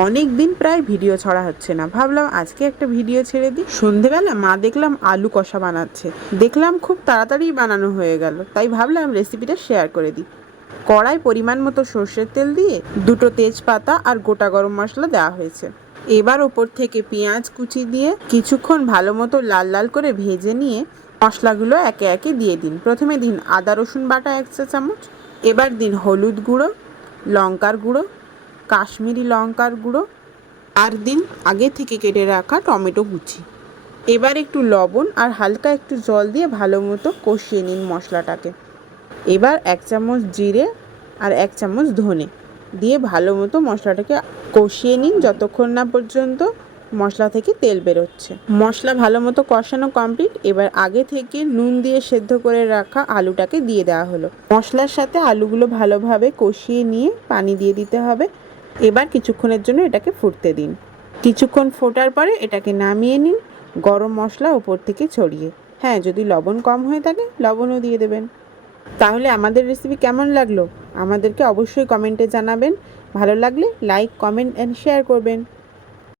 অনেক দিন প্রায় ভিডিও ছাড়া হচ্ছে না, ভাবলাম আজকে একটা ভিডিও ছেড়ে দিই। সন্ধেবেলা মা দেখলাম আলু কষা বানাচ্ছে, দেখলাম খুব তাড়াতাড়ি বানানো হয়ে গেল, তাই ভাবলাম রেসিপিটা শেয়ার করে দিই। কড়াই পরিমাণ মতো সর্ষের তেল দিয়ে দুটো তেজপাতা আর গোটা গরম মশলা দেওয়া হয়েছে। এবার ওপর থেকে পেঁয়াজ কুচি দিয়ে কিছুক্ষণ ভালো মতো লাল লাল করে ভেজে নিয়ে মশলাগুলো একে একে দিয়ে দিন। প্রথমে দিন আদা রসুন বাটা 1 চা চামচ, এবার দিন হলুদ গুঁড়ো, লঙ্কার গুঁড়ো, কাশ্মীরি লঙ্কার গুঁড়ো, আর দিন আগে থেকে কেটে রাখা টমেটো কুচি। এবার একটু লবণ আর হালকা একটু জল দিয়ে ভালো মতো কষিয়ে নিন মশলাটাকে। এবার 1 চামচ জিরে আর 1 চামচ ধনে দিয়ে ভালো মতো মশলাটাকে কষিয়ে নিন যতক্ষণ না পর্যন্ত মশলা থেকে তেল বেরোচ্ছে। মশলা ভালো মতো কষানো কমপ্লিট। এবার আগে থেকে নুন দিয়ে সেদ্ধ করে রাখা আলুটাকে দিয়ে দেওয়া হলো। মশলার সাথে আলুগুলো ভালোভাবে কষিয়ে নিয়ে পানি দিয়ে দিতে হবে। এবার কিছুক্ষণের জন্য এটাকে ফুটতে দিন। কিছুক্ষণ ফোটার পরে এটাকে নামিয়ে নিন, গরম মশলা উপর থেকে ছড়িয়ে। হ্যাঁ, যদি লবণ কম হয়ে থাকে লবণও দিয়ে দেবেন। তাহলে আমাদের রেসিপি কেমন লাগলো আমাদেরকে অবশ্যই কমেন্টে জানাবেন। ভালো লাগলে লাইক, কমেন্ট অ্যান্ড শেয়ার করবেন।